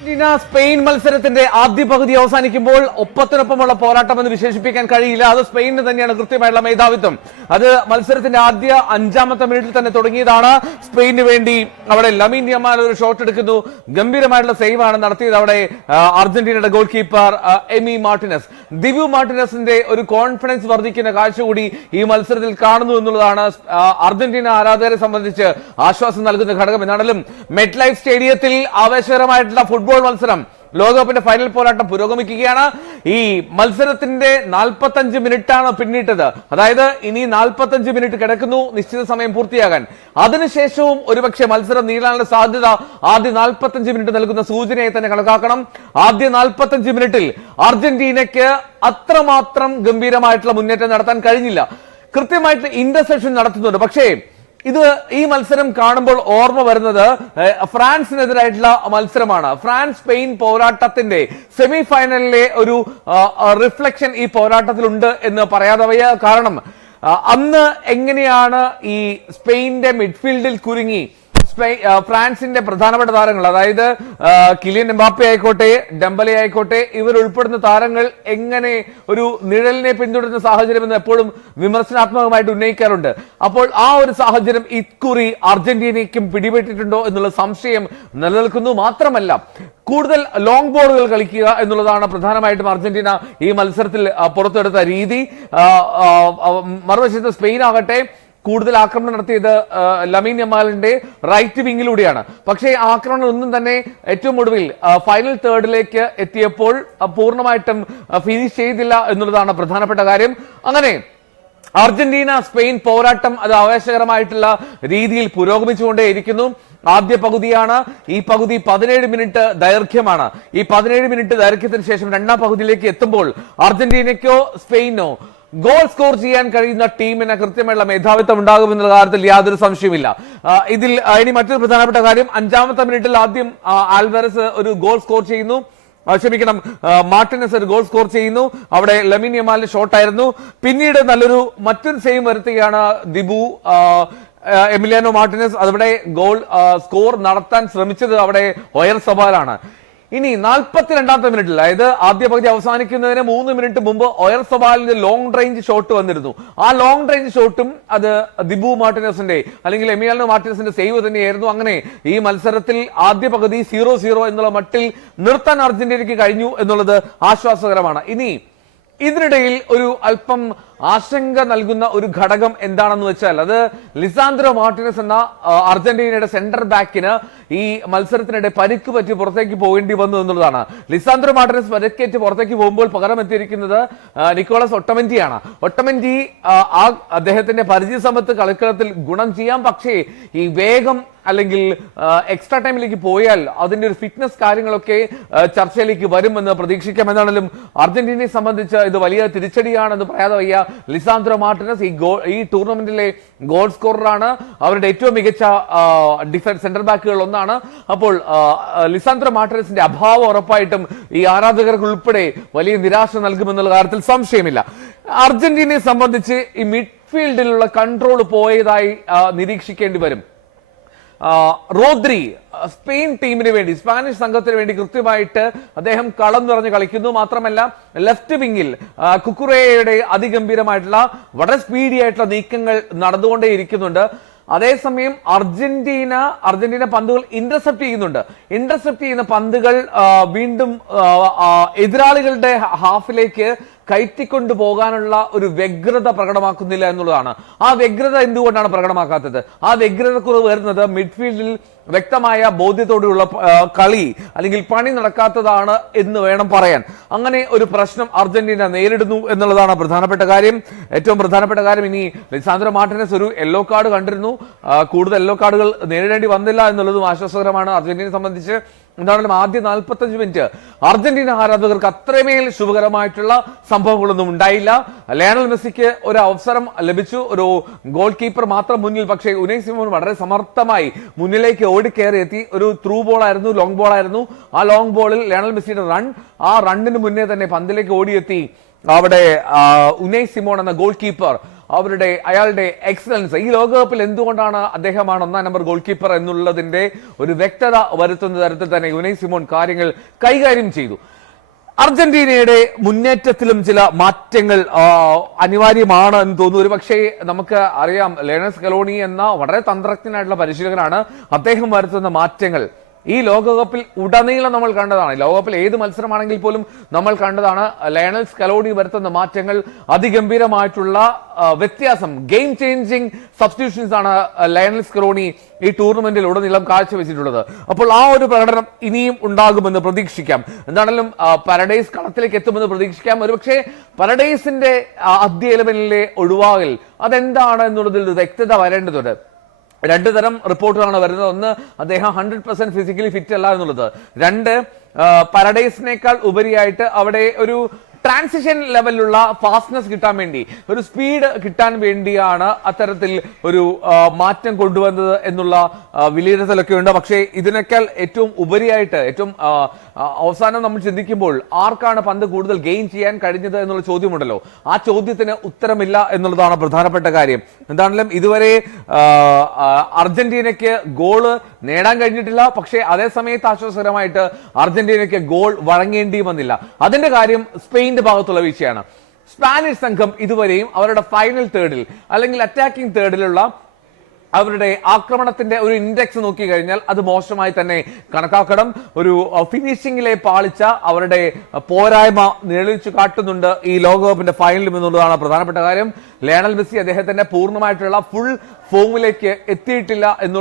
Spain മത്സരത്തിന്റെ ആദ്യ പകുതി അവസാനിക്കുമ്പോൾ ഒപ്പത്തിനൊപ്പമുള്ള പോരാട്ടം എന്ന് വിശേഷിപ്പിക്കാൻ കഴിയില്ല. അത് സ്പെയിനിന് തന്നെയാണ് കൃത്യമായിട്ടുള്ള മേധാവിത്വം. അത് മത്സരത്തിന്റെ ആദ്യ 5-ാമത്തെ മിനിറ്റിൽ തന്നെ തുടങ്ങിയതാണ്. സ്പെയിനു വേണ്ടി അവിടെ ലമീൻ യമാൽ ഒരു ഷോട്ട് എടുക്കുന്നു. ഗംഭീരമായിട്ടുള്ള സേവ് ആണ് നടത്തിയത് അവിടെ അർജന്റീനയുടെ goalkeeper Emi Martinez. Dibu മാർട്ടിനസിന്റെ ഒരു കോൺഫിഡൻസ് വർദ്ധിക്കുന്ന കാഴ്ച കൂടി ഈ മത്സരത്തിൽ കാണുന്നു എന്നുള്ളതാണ് അർജന്റീന ആരാധകരെ സംബന്ധിച്ച് ആശ്വാസം നൽകുന്ന ഘടകം. എന്നാണെങ്കിലും മെറ്റ് ലൈഫ് സ്റ്റേഡിയത്തിൽ ആവേശകരമായിട്ടുള്ള ഫുട്ബോൾ മത്സരം, ലോകകപ്പിന്റെ ഫൈനൽ പോരാട്ടം പുരോഗമിക്കുകയാണ്. ഈ മത്സരത്തിന്റെ 45 മിനിറ്റാണ് പിന്നിട്ടത്. അതായത് ഇനി 45 മിനിറ്റ് കിടക്കുന്നു നിശ്ചിത സമയം പൂർത്തിയാകാൻ. അതിനുശേഷവും ഒരുപക്ഷെ മത്സരം നീളാനുള്ള സാധ്യത ആദ്യ 45 മിനിറ്റ് നൽകുന്ന സൂചനയെ തന്നെ കണക്കാക്കണം. ആദ്യ 45 മിനിറ്റിൽ അർജന്റീനയ്ക്ക് അത്രമാത്രം ഗംഭീരമായിട്ടുള്ള മുന്നേറ്റം നടത്താൻ കഴിഞ്ഞില്ല. കൃത്യമായിട്ട് ഇന്റർസെപ്ഷൻ നടത്തുന്നുണ്ട്. പക്ഷേ ഈ മത്സരം കാണുമ്പോൾ ഓർമ്മ വരുന്നത് ഫ്രാൻസിനെതിരായിട്ടുള്ള മത്സരമാണ്. ഫ്രാൻസ് സ്പെയിൻ പോരാട്ടത്തിന്റെ സെമി ഫൈനലിലെ ഒരു റിഫ്ലക്ഷൻ ഈ പോരാട്ടത്തിലുണ്ട് എന്ന് പറയാതെ വയ്യ. കാരണം അന്ന് എങ്ങനെയാണ് ഈ സ്പെയിന്റെ മിഡ്ഫീൽഡിൽ കുരുങ്ങി ഫ്രാൻസിന്റെ പ്രധാനപ്പെട്ട താരങ്ങൾ, അതായത് കിലിയൻ എംബാപ്പെ ആയിക്കോട്ടെ, ഡെംബലെ ആയിക്കോട്ടെ, ഇവർ ഉൾപ്പെടുന്ന താരങ്ങൾ എങ്ങനെ ഒരു നിഴലിനെ പിന്തുടരുന്ന സാഹചര്യം എന്ന് എപ്പോഴും വിമർശനാത്മകമായിട്ട് ഉന്നയിക്കാറുണ്ട്. അപ്പോൾ ആ ഒരു സാഹചര്യം ഇക്കുറി അർജന്റീനയ്ക്കും പിടിപെട്ടിട്ടുണ്ടോ എന്നുള്ള സംശയം നിലനിൽക്കുന്നു. മാത്രമല്ല കൂടുതൽ ലോങ് ബോളുകൾ കളിക്കുക എന്നുള്ളതാണ് പ്രധാനമായിട്ടും അർജന്റീന ഈ മത്സരത്തിൽ പുറത്തെടുത്ത രീതി. മറുവശത്ത് സ്പെയിൻ ആകട്ടെ കൂടുതൽ ആക്രമണം നടത്തിയത് ലമീൻ യമാലിന്റെ റൈറ്റ് വിങ്ങിലൂടെയാണ്. പക്ഷേ ആക്രമണം ഒന്നും തന്നെ ഏറ്റവും ഒടുവിൽ ഫൈനൽ തേർഡിലേക്ക് എത്തിയപ്പോൾ പൂർണ്ണമായിട്ടും ഫിനിഷ് ചെയ്തില്ല എന്നുള്ളതാണ് പ്രധാനപ്പെട്ട കാര്യം. അങ്ങനെ അർജന്റീന സ്പെയിൻ പോരാട്ടം അത് ആവേശകരമായിട്ടുള്ള രീതിയിൽ പുരോഗമിച്ചുകൊണ്ടേയിരിക്കുന്നു. ആദ്യ പകുതിയാണ്. ഈ പകുതി 17 മിനിറ്റ് ദൈർഘ്യമാണ്. ഈ 17 മിനിറ്റ് ദൈർഘ്യത്തിന് ശേഷം രണ്ടാം പകുതിയിലേക്ക് എത്തുമ്പോൾ അർജന്റീനയ്ക്കോ സ്പെയിനോ ഗോൾ സ്കോർ ചെയ്യാൻ കഴിയുന്ന ടീമിന് കൃത്യമായുള്ള മേധാവിത്വം ഉണ്ടാകുമെന്നുള്ള കാര്യത്തിൽ യാതൊരു സംശയമില്ല. ഇതിൽ ഇനി മറ്റൊരു പ്രധാനപ്പെട്ട കാര്യം, 5-ാമത്തെ മിനിറ്റിൽ ആദ്യം ആൽവാരസ് ഒരു ഗോൾ സ്കോർ ചെയ്യുന്നു. മാർട്ടിനസ് ഒരു ഗോൾ സ്കോർ ചെയ്യുന്നു. അവിടെ ലമീൻ യമാലിന്റെ ഷോട്ടായിരുന്നു. പിന്നീട് മറ്റൊരു സേവ് വരുത്തുകയാണ് ദിബു എമിലിയാനോ മാർട്ടിനസ്. അവിടെ ഗോൾ സ്കോർ നടത്താൻ ശ്രമിച്ചത് അവിടെ ഒയർ സബാലാണ്. ഇനി 42-ാമത്തെ മിനിറ്റിൽ, അതായത് ആദ്യ പകുതി അവസാനിക്കുന്നതിന് 3 മിനിറ്റ് മുമ്പ് ഒയർ സബാലിന്റെ ലോങ് റേഞ്ച് ഷോട്ട് വന്നിരുന്നു. ആ ലോങ് റേഞ്ച് ഷോട്ടും അത് ദിബു മാർട്ടിനസിന്റെ അല്ലെങ്കിൽ എമിലിയാനോ മാർട്ടിനസിന്റെ സേവ് തന്നെയായിരുന്നു. അങ്ങനെ ഈ മത്സരത്തിൽ ആദ്യ പകുതി 0-0 എന്നുള്ള മട്ടിൽ നിർത്താൻ അർജന്റീനയ്ക്ക് കഴിഞ്ഞു എന്നുള്ളത് ആശ്വാസകരമാണ്. ഇനി ഇതിനിടയിൽ ഒരു അല്പം ആശങ്ക നൽകുന്ന ഒരു ഘടകം എന്താണെന്ന് വെച്ചാൽ അത് ലിസാൻഡ്രോ മാർട്ടിനസ് എന്ന അർജന്റീനയുടെ സെന്റർ ബാക്കിന് ഈ മത്സരത്തിനിടെ പരിക്ക് പറ്റി പുറത്തേക്ക് പോകേണ്ടി വന്നു എന്നുള്ളതാണ്. ലിസാൻഡ്രോ മാർട്ടിനസ് പരിക്കേറ്റ് പുറത്തേക്ക് പോകുമ്പോൾ പകരം എത്തിയിരിക്കുന്നത് നിക്കോളസ് ഒട്ടമെന്റിയാണ്. ഒട്ടമെന്റി അദ്ദേഹത്തിന്റെ പരിചയസമ്പത്ത് കളിക്കളത്തിൽ ഗുണം ചെയ്യാം. പക്ഷേ ഈ വേഗം അല്ലെങ്കിൽ എക്സ്ട്രാ ടൈമിലേക്ക് പോയാൽ അതിന്റെ ഒരു ഫിറ്റ്നസ് കാര്യങ്ങളൊക്കെ ചർച്ചയിലേക്ക് വരുമെന്ന് പ്രതീക്ഷിക്കാം. എന്നാണെങ്കിലും അർജന്റീനയെ സംബന്ധിച്ച് ഇത് വലിയ തിരിച്ചടിയാണെന്ന് പറയാതെ വയ്യ. ലിസാൻഡ്രോ മാർട്ടിനസ് ഈ ടൂർണമെന്റിലെ ഗോൾ സ്കോററാണ്. അവരുടെ ഏറ്റവും മികച്ച ഡിഫൻസ് സെന്റർ ബാക്കുകൾ ഒന്നാണ്. അപ്പോൾ ലിസാൻഡ്രോ മാർട്ടിനസിന്റെ അഭാവം ഉറപ്പായിട്ടും ഈ ആരാധകർക്ക് ഉൾപ്പെടെ വലിയ നിരാശ നൽകുമെന്നുള്ള കാര്യത്തിൽ സംശയമില്ല. അർജന്റീനയെ സംബന്ധിച്ച് ഈ മിഡ്ഫീൽഡിലുള്ള കൺട്രോൾ പോയതായി നിരീക്ഷിക്കേണ്ടി വരും. റോദ്രി സ്പെയിൻ ടീമിന് വേണ്ടി, സ്പാനിഷ് സംഘത്തിന് വേണ്ടി കൃത്യമായിട്ട് അദ്ദേഹം കളം നിറഞ്ഞ് കളിക്കുന്നു. മാത്രമല്ല ലെഫ്റ്റ് വിങ്ങിൽ കുക്കുറേയുടെ അതിഗംഭീരമായിട്ടുള്ള വളരെ സ്പീഡി ആയിട്ടുള്ള നീക്കങ്ങൾ നടന്നുകൊണ്ടേയിരിക്കുന്നുണ്ട്. അതേസമയം അർജന്റീന പന്തുകൾ ഇന്റർസെപ്റ്റ് ചെയ്യുന്നുണ്ട്. ഇന്റർസെപ്റ്റ് ചെയ്യുന്ന പന്തുകൾ വീണ്ടും എതിരാളികളുടെ ഹാഫിലേക്ക് കയറ്റിക്കൊണ്ടു പോകാനുള്ള ഒരു വ്യഗ്രത പ്രകടമാക്കുന്നില്ല എന്നുള്ളതാണ്. ആ വ്യഗ്രത എന്തുകൊണ്ടാണ് പ്രകടമാക്കാത്തത്? ആ വ്യഗ്രതക്കുറവ് വരുന്നത് മിഡ്ഫീൽഡിൽ വ്യക്തമായ ബോധ്യത്തോടെയുള്ള കളി അല്ലെങ്കിൽ പണി നടക്കാത്തതാണ് എന്ന് വേണം പറയാൻ. അങ്ങനെ ഒരു പ്രശ്നം അർജന്റീന നേരിടുന്നു എന്നുള്ളതാണ് പ്രധാനപ്പെട്ട കാര്യം. ഏറ്റവും പ്രധാനപ്പെട്ട കാര്യം, ഇനി ലിസാൻഡ്രോ മാർട്ടിനസ് ഒരു യെല്ലോ കാർഡ് കണ്ടിരുന്നു. കൂടുതൽ യെല്ലോ കാർഡുകൾ നേരിടേണ്ടി വന്നില്ല എന്നുള്ളതും ആശ്വാസകരമാണ് അർജന്റീനയെ സംബന്ധിച്ച്. എന്താണെങ്കിലും ആദ്യ 45 മിനിറ്റ് അർജന്റീന ആരാധകർക്ക് അത്രമേൽ ശുഭകരമായിട്ടുള്ള സംഭവങ്ങളൊന്നും ഉണ്ടായില്ല. ലയണൽ മെസ്സിക്ക് ഒരു അവസരം ലഭിച്ചു, ഒരു ഗോൾ കീപ്പർ മാത്രം മുന്നിൽ. പക്ഷേ ഉനൈ സിമോൺ വളരെ സമർത്ഥമായി മുന്നിലേക്ക് ഓടിക്കയറി എത്തി. ഒരു ത്രൂ ബോൾ ആയിരുന്നു, ലോങ് ബോൾ ആയിരുന്നു. ആ ലോങ് ബോളിൽ ലയണൽ മെസ്സിയുടെ ആ റണ്ണിന് മുന്നേ തന്നെ പന്തിലേക്ക് ഓടിയെത്തി അവിടെ ഉനൈ സിമോൺ എന്ന ഗോൾ കീപ്പർ അയാളുടെ എക്സലൻസ്, ഈ ലോകകപ്പിൽ എന്തുകൊണ്ടാണ് അദ്ദേഹമാണ് 1-ാം നമ്പർ ഗോൾ കീപ്പർ എന്നുള്ളതിന്റെ ഒരു വ്യക്തത വരുത്തുന്ന തരത്തിൽ തന്നെ യുനൈ സിമോൺ കാര്യങ്ങൾ കൈകാര്യം ചെയ്തു. അർജന്റീനയുടെ മുന്നേറ്റത്തിലും ചില മാറ്റങ്ങൾ അനിവാര്യമാണ് എന്ന് തോന്നുന്നു. ഒരു പക്ഷേ നമുക്ക് അറിയാം, ലയണൽ സ്കലോണി എന്ന വളരെ തന്ത്രജ്ഞനായിട്ടുള്ള പരിശീലകനാണ്. അദ്ദേഹം വരുത്തുന്ന മാറ്റങ്ങൾ ഈ ലോകകപ്പിൽ ഉടനീളം നമ്മൾ കണ്ടതാണ്. ലോകകപ്പിൽ ഏത് മത്സരമാണെങ്കിൽ പോലും നമ്മൾ കണ്ടതാണ്. ലയണൽ സ്കലോണി വരുത്തുന്ന മാറ്റങ്ങൾ അതിഗംഭീരമായിട്ടുള്ള വ്യത്യാസം, ഗെയിം ചേഞ്ചിങ് സബ്സ്റ്റിറ്റ്യൂഷൻസ് ആണ് ലയണൽ സ്കലോണി ഈ ടൂർണമെന്റിൽ ഉടനീളം കാഴ്ചവെച്ചിട്ടുള്ളത്. അപ്പോൾ ആ ഒരു പ്രകടനം ഇനിയും ഉണ്ടാകുമെന്ന് പ്രതീക്ഷിക്കാം. എന്താണെങ്കിലും പാരഡൈസ് കളത്തിലേക്ക് എത്തുമെന്ന് പ്രതീക്ഷിക്കാം. ഒരുപക്ഷെ പാരഡൈസിന്റെ ആദ്യ 11-ലെ ഒഴിവാകൽ അതെന്താണ് എന്നുള്ളതിൽ വ്യക്തത വരേണ്ടതുണ്ട്. രണ്ടു തരം റിപ്പോർട്ടുകളാണ് വരുന്നത്. ഒന്ന്, അദ്ദേഹം 100% ഫിസിക്കലി ഫിറ്റ് അല്ല എന്നുള്ളത്. രണ്ട്, പാരഡൈസിനേക്കാൾ ഉപരിയായിട്ട് അവിടെ ഒരു ട്രാൻസിഷൻ ലെവലിലുള്ള ഫാസ്റ്റ്നെസ് കിട്ടാൻ വേണ്ടി, ഒരു സ്പീഡ് കിട്ടാൻ വേണ്ടിയാണ് അത്തരത്തിൽ ഒരു മാറ്റം കൊണ്ടുവന്നത് എന്നുള്ള വിലയിരുത്തലൊക്കെ ഉണ്ട്. പക്ഷേ ഇതിനേക്കാൾ ഏറ്റവും ഉപരിയായിട്ട്, ഏറ്റവും അവസാനം നമ്മൾ ചിന്തിക്കുമ്പോൾ ആർക്കാണ് പന്ത് കൂടുതൽ ഗെയിൻ ചെയ്യാൻ കഴിഞ്ഞത് എന്നുള്ള ചോദ്യമുണ്ടല്ലോ, ആ ചോദ്യത്തിന് ഉത്തരമില്ല എന്നുള്ളതാണ് പ്രധാനപ്പെട്ട കാര്യം. എന്താണെങ്കിലും ഇതുവരെ അർജന്റീനയ്ക്ക് ഗോള് നേടാൻ കഴിഞ്ഞിട്ടില്ല. പക്ഷേ അതേ സമയത്ത് ആശ്വാസകരമായിട്ട് അർജന്റീനയ്ക്ക് ഗോൾ വഴങ്ങേണ്ടി വന്നില്ല. അതിന്റെ കാര്യം സ്പെയിന്റെ ഭാഗത്തുള്ള വീഴ്ചയാണ്. സ്പാനിഷ് സംഘം ഇതുവരെയും അവരുടെ ഫൈനൽ തേർഡിൽ അല്ലെങ്കിൽ അറ്റാക്കിംഗ് തേർഡിലുള്ള അവരുടെ ആക്രമണത്തിന്റെ ഒരു ഇൻഡെക്സ് നോക്കി കഴിഞ്ഞാൽ അത് മോശമായി തന്നെ കണക്കാക്കണം. ഒരു ഫിനിഷിംഗിലെ പാളിച്ച അവരുടെ പോരായ്മ നിഴലിച്ചു കാട്ടുന്നുണ്ട് ഈ ലോകകപ്പിന്റെ ഫൈനലും എന്നുള്ളതാണ് പ്രധാനപ്പെട്ട കാര്യം. ലയണൽ മെസ്സി അദ്ദേഹത്തിന്റെ പൂർണ്ണമായിട്ടുള്ള ഫുൾ ഫോമിലേക്ക് എത്തിയിട്ടില്ല എന്നുള്ളത്